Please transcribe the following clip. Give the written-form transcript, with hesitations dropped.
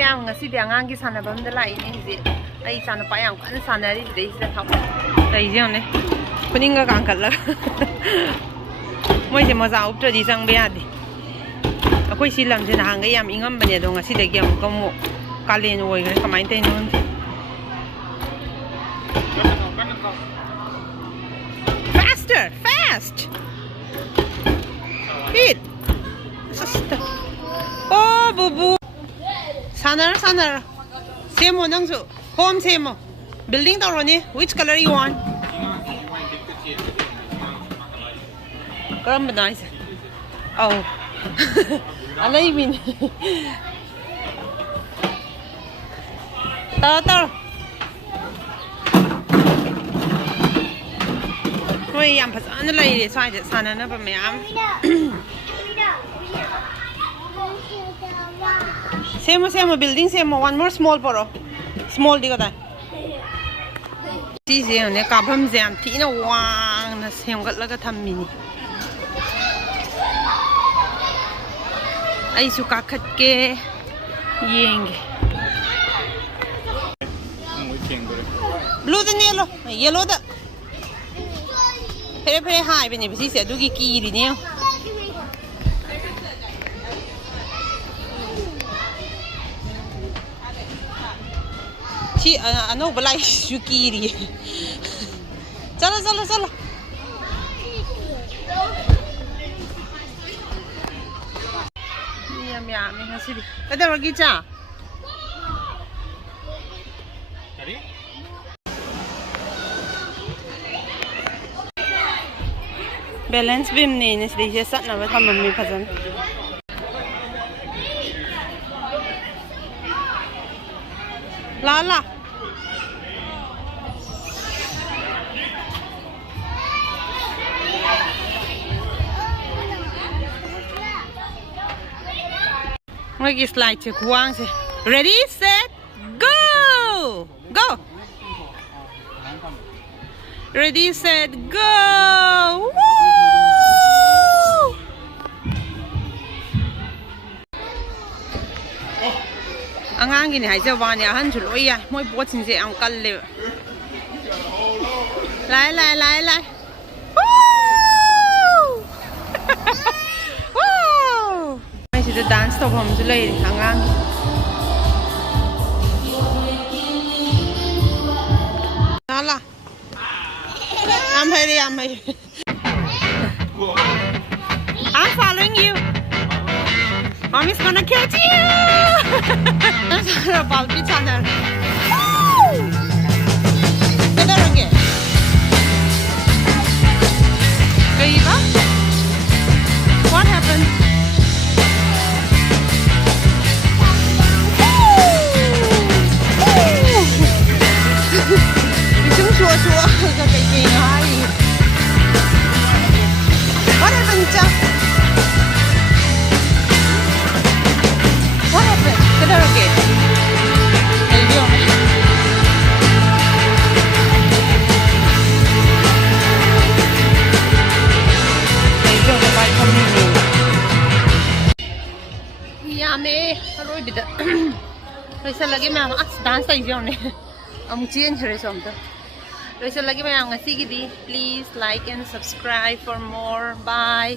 ꯃꯌꯥꯝ ꯉꯁꯤꯗꯤ ꯑꯉꯥꯡꯒꯤ ꯁꯥꯟꯅꯐꯝꯗ ꯂꯥꯛꯏꯅꯦ ꯍꯧꯖꯤꯛ ꯑꯩ ꯏꯆꯥꯅꯨꯄꯥ ꯌꯥꯝ ꯀꯟꯅ ꯁꯥꯟꯅꯔꯤ ꯁꯤꯗꯩꯁꯤꯗ ꯂꯩꯁꯦ ꯌꯦꯡꯉꯨꯅꯦ ꯈꯨꯅꯤꯡꯒ ꯀꯥꯡꯈꯠꯂꯒ ꯃꯣꯏꯁꯦ ꯃꯣꯖꯥ ꯎꯞꯇ꯭ꯔꯗꯤ ꯆꯪꯕ ꯌꯥꯗꯦ ꯑꯩꯈꯣꯏ ꯁꯤ ꯂꯝꯁꯦ ꯅꯍꯥꯟꯒꯩ ꯌꯥꯝ ꯏꯪꯉꯝꯕꯅꯦ ꯑꯗꯣ ꯉꯁꯤꯗꯒꯤ ꯑꯃꯨꯛ ꯀꯥꯂꯦꯟ ꯑꯣꯏꯈ꯭ꯔꯦ ꯀꯃꯥꯏꯅ ꯇꯧꯔꯤꯅꯣ ꯈꯪꯗꯦ faster fast hit oh bubu sanara semo nangsu home semo building tawroni which color you want karam banai se oh alai bin ta ꯍꯣꯏ ꯌꯥꯝ ꯐꯖꯅ ꯂꯩꯔꯦ ꯁ꯭ꯋꯥꯏꯗ ꯁꯥꯟꯅꯅꯕ ꯃꯌꯥꯝ ꯁꯦꯝꯃꯣ ꯕꯤꯜꯗꯤꯡ ꯁꯦꯝꯃꯣ ꯋꯥꯟ ꯃꯣꯔ ꯁ꯭ꯃꯣꯜ ꯄꯣꯔꯣ ꯁ꯭ꯃꯣꯜꯗꯤ ꯀꯗꯥꯏ ꯁꯤꯁꯦ ꯌꯦꯡꯉꯨꯅꯦ ꯀꯥꯐꯝꯁꯦ ꯌꯥꯝ ꯊꯤꯅ ꯋꯥꯡꯅ ꯁꯦꯝꯒꯠꯂꯒ ꯊꯝꯃꯤꯅꯤ ꯑꯩꯁꯨ ꯀꯥꯈꯠꯀꯦ ꯌꯦꯡꯒꯦ ꯕ꯭ꯂꯨꯗ ꯅꯦꯜꯂꯣ ꯌꯦꯜꯂꯣꯗ ꯐꯦꯔꯦ ꯍꯥꯏꯕꯅꯦꯕ ꯁꯤꯁꯦ ꯑꯗꯨꯒꯤ ꯀꯤꯔꯤꯅꯦ ꯁꯤ ꯑꯅꯧꯕ ꯂꯥꯏꯁꯤꯁꯨ ꯀꯤꯔꯤꯌꯦ ꯆꯠꯂꯣ ꯃꯤ ꯌꯥꯝ ꯌꯥꯝꯃꯦ ꯉꯁꯤꯗꯤ ꯀꯩꯗꯧꯔꯒꯦ ꯏꯆꯥ ꯕꯦꯂꯦꯟꯁ ꯕꯤꯝꯅꯦꯅ ꯁꯤꯗꯩꯁꯦ ꯆꯠꯅꯕ ꯊꯝꯃꯝꯃꯤ ꯐꯖꯅ ꯂꯥ ꯃꯣꯏꯒꯤ ꯁ꯭ꯂꯥꯏꯗꯁꯦ ꯈꯨꯋꯥꯡꯁꯦ ready set go ready set go ꯑꯉꯥꯡꯒꯤꯅꯦ ꯍꯥꯏꯖꯕ ꯋꯥꯅꯤ ꯑꯍꯟꯁꯨ ꯂꯣꯏ ꯌꯥꯏ ꯃꯣꯏ ꯄꯣꯠꯁꯤꯡꯁꯦ ꯌꯥꯝ ꯀꯜꯂꯦꯕ ꯂꯥꯛꯑꯦ ꯃꯣꯏꯁꯤꯗ ꯗꯥꯟꯁ ꯇꯧꯐꯝꯁꯨ ꯂꯩꯔꯦ ꯑꯉꯥꯡꯒꯤ ꯌꯥꯝ ꯍꯩꯔꯦ I'm following you Mommy's gonna catch you Balbi channel Kailangan Kaiba? What happened? Itong suwa-suwa ka kay Kingay What happened, Cha? What happened? Kailangan ꯑꯔꯣꯏꯕꯤꯗ ꯂꯣꯏꯁꯜꯂꯒꯦ ꯃꯌꯥꯝ ꯑꯁ ꯗꯥꯟꯁ ꯇꯧꯏꯁꯦ ꯌꯦꯡꯉꯨꯅꯦ ꯑꯃꯨꯛ ꯆꯦꯟꯈ꯭ꯔꯦ ꯁꯣꯝꯗ ꯂꯣꯏꯁꯜꯂꯒꯦ ꯃꯌꯥꯝ ꯉꯁꯤꯒꯤꯗꯤ please like and subscribe for more bye